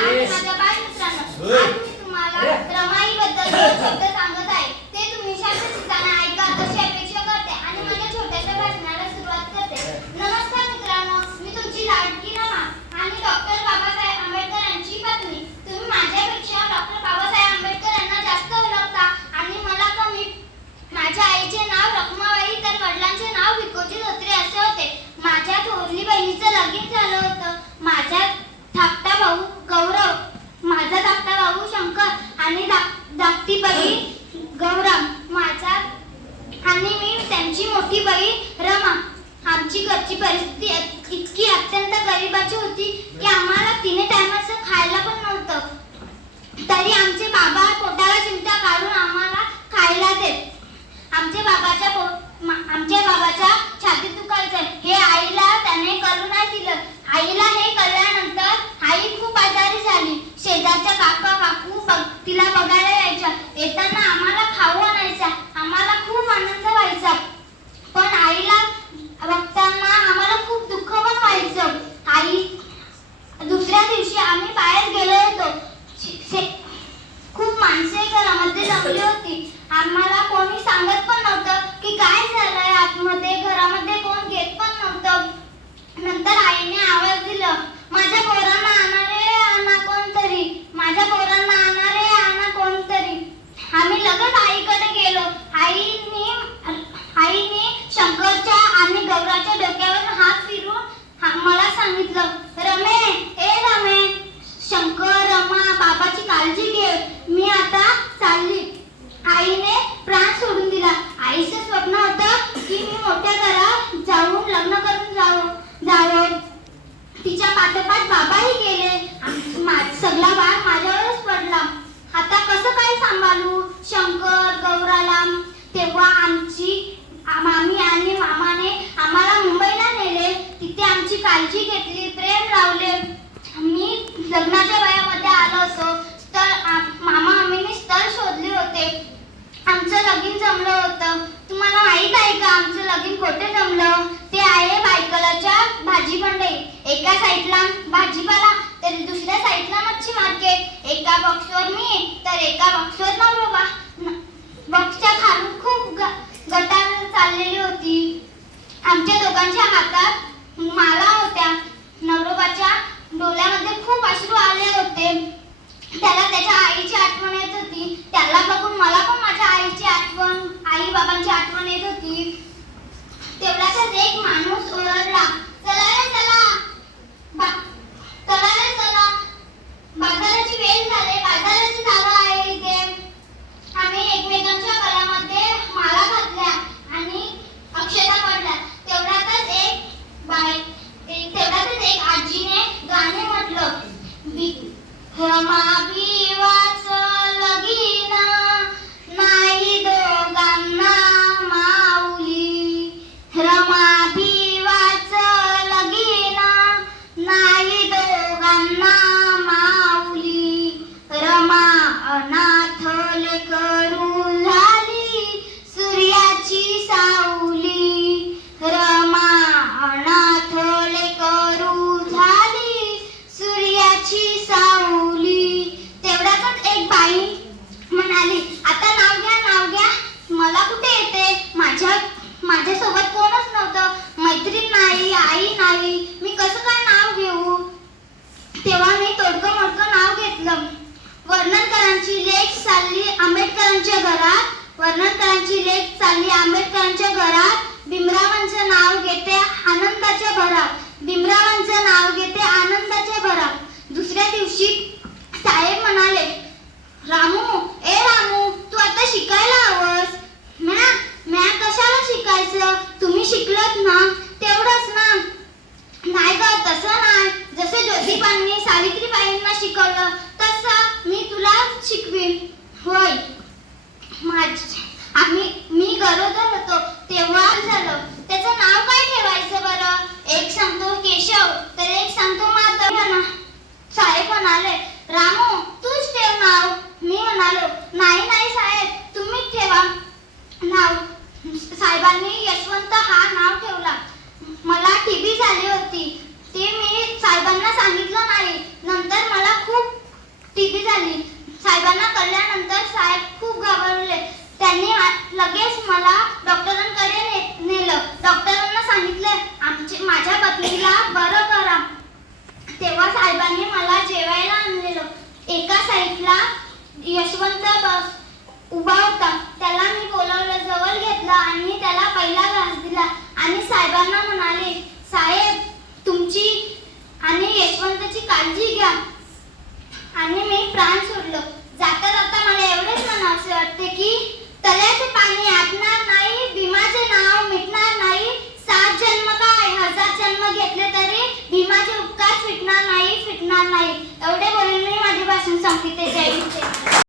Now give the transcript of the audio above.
आणि माझ्या बालमित्रांनो, आज मी तुम्हाला रमाईबद्दल दोन शब्द सांगत आहे. ते तुम्ही शांतचित्ताने ऐका अशी अपेक्षा करते आणि माझ्या छोट्याशा भाषणाला सुरुवात करते. नमस्कार मित्रांनो, मी तुमची लाडकी रमा आणि डॉक्टर बाबासाहेब आंबेडकर यांची पत्नी. तुम्ही माझ्यापेक्षा डॉक्टर बाबासाहेब आंबेडकर यांना जास्त ओळखता आणि मला कमी. माझ्या आईचे नाव रखमाबाई तर वडिलांचे नाव भिकोजी धोत्रे असे होते. माझ्या थोरली बहिणीचं लगीन झालं होतं. माझा धाकटा भाऊ गौरव, माझा धाकटा भाऊ शंकर आणि धाकटी बहीण गौरव, माझा आणि मी त्यांची मोठी बहीण रमा. आमची घरची परिस्थिती इतकी अत्यंत गरिबाची होती की आम्हाला 3 टायमाचं खायला पण नव्हतं. तरी आमचे बाबा पोटाला चिमटा काढून आम्हाला खायला देत. आमच्या बाबाच्या छातीत दुखायचं हे आईला त्याने करू नाही दिलं. आईला हे कळल्यानंतर आई खूप आजारी झाली. शेजारच्या काका काकू तिला बघायला यायच्या. येताना आम्हाला खाऊ आणायच्या. आम्हाला खूप आनंद व्हायचा, पण आईला बघताना आम्हाला खूप दुःख पण व्हायचं. दुसऱ्या दिवशी आम्ही बाहेर गेलो होतो. खूप माणसे घरामध्ये जमली होती. आम्हाला कोणी सांगत पण नव्हतं की काय झालंय आतमध्ये. घरामध्ये कोण घेत पण नव्हतं. नंतर आईने आवाज दिला, माझ्या पोरांना आणणारे आणा कोणतरी, माझ्या पोरांना आणणारे आणा कोणतरी. आम्ही लगेच आईकडे गेलो. आईने शंकरच्या आणि गौराच्या डोक्यावर हात फिरून मला सांगितलं, रमे, शंकर, रमा, बाबाची काळजी घे, मी आता चालली. आईने प्राण सोडून दिला. आईचं स्वप्न होतं की मी मोठ्या घरात जाऊन लग्न करून जावं. तिच्या पाठोपाठ बाबाही गेले. सगळा भार माझ्यावरच पडला. आता कसं काय सांभाळू शंकर, गौराला. तेव्हा आमची मामी आणि मामाने आम्हाला मुंबईला नेले. तिथे आमची काळजी घेतली, प्रेम लावले. मी लग्नाच्या वयामध्ये आलो असो. मामा मामीने स्थळ शोधले होते. आमचं लगीन जमलं होतं. तुम्हाला माहित आहे का आमचं लगीन कुठे जमलं? ते आहे बायकलाच्या भाजी मंडई. एका साईडला भाजीपाला तर दुसऱ्या साईडला मच्छी मार्केट. एका बॉक्सवर मी तर एका बॉक्सवर नवरोबा. बॉक्सच्या खालून खूप गटार चाललेली होती. आमच्या दोघांच्या हातात माला होत्या. नवरोबाच्या डोळ्यामध्ये खूप अश्रू आले होते. त्याला त्याच्या आईची आठवण येत होती. त्याला बघून मला पण माझ्या आईची आठवण, आई बाबांची आठवण येत होती. तेवढ्यातच एक माणूस ओरडला, चला रे चला, बाजाराची वेळ झाली, बाजाराची जागा आहे इथे. आम्ही एकमेकांच्या गळ्यामध्ये माला घातल्या आणि अक्षता पडल्या. तेवढ्यातच एक आजीने गाणे म्हटलं, भिवाचं लगीन नाही दोघांना माऊली. भिवाचं लगीन नाही दोघांना माऊली. रमा अनाथ लेकरू झाली सूर्याची सावली. रमा अनाथ लेकरू झाली सूर्याची सावली. तेवढ्यातच एक बाई म्हणाली, आता नाव घ्या. मला कुठे येते? माझ्यासोबत कोणच नव्हतं. मैत्रीण नाही, आई नाही. मी कसं काय नाव घेऊ? तेव्हा मी तोडकं मोडकं नाव घेतलं. वर्णनकरांची लेक चालली आंबेडकरांच्या घरात. भीमरावांचं नाव घेते आनंदाच्या भरात. दुसऱ्या दिवशी साहेब म्हणाले, रामू तू आता शिकायला हवंस. म्या कशाला शिकायचं? तुम्ही शिकलात ना तेवढंच ना. नाही ग, तसं नाही. जसं ज्योतिबांनी सावित्रीबाईंना शिकवलं तसं मी तुला शिकवीन. होय. मी गरोदर होतो तेव्हा झालं. त्याचं नाव काय ठेवायचं बरं? एक सांगतो केशव तर एक सांगतो माधव. साहेब म्हणाले, रामू तूच ठेव नाव. मी म्हणालो, नाही साहेब, तुम्हीच ठेवा नाव. साहेबांनी यशवंत हा नाव ठेवला. मला टीबी झाली होती. ते मी साहेबांना सांगितलं नाही. नंतर मला खूप यशवंत उभा होता. त्याला मी बोलावलं, जवळ घेतलं आणि त्याला पहिला घास दिला आणि साहेबांना म्हणाले, साहेब तुमची आणि यशवंतची काळजी घ्या. आणि मी प्राण सोडलं. जाता जाता मला एवढेच म्हणावंसे वाटते की तळ्याचे पाणी आटणार नाही, भीमाचे नाव मिटणार नाही. 7 जन्म काय 1000 जन्म घेतले तरी भीमाचे उपकार फिटणार नाही. एवढे बोलून मी माझे भाषण संपते. जय हिंद.